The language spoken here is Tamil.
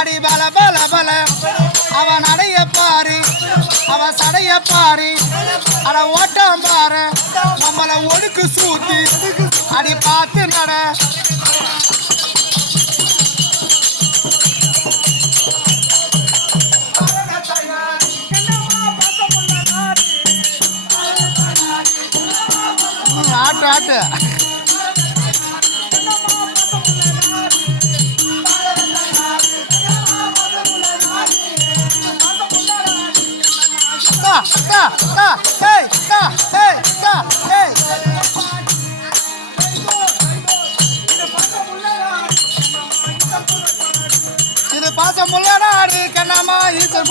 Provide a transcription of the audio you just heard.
அடி பல பல பல அவன் நடைய பாரு அவன் சடைய பாரு அட ஓட்டம் பாரு நம்மள ஒடுக்கு சூத்தி அடி பார்த்து நட ஆட்டு ஆட்டு இது பாசம் முள்ளனாடு கண்ணாமா ஈசல்